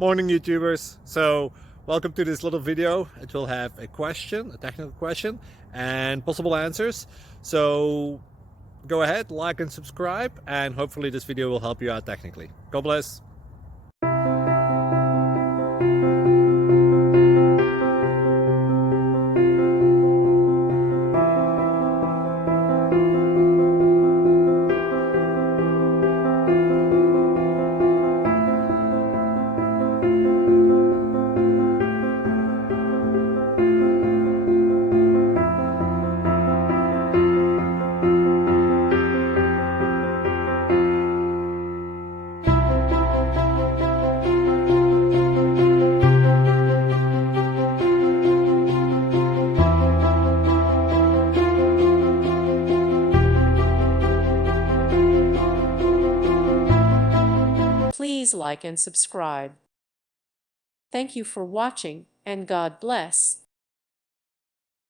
Morning YouTubers. So welcome to this little video. It will have a question, a technical question, and possible answers. So go ahead, like and subscribe, and hopefully this video will help you out technically. God bless. Please like and subscribe. Thank you for watching, and God bless.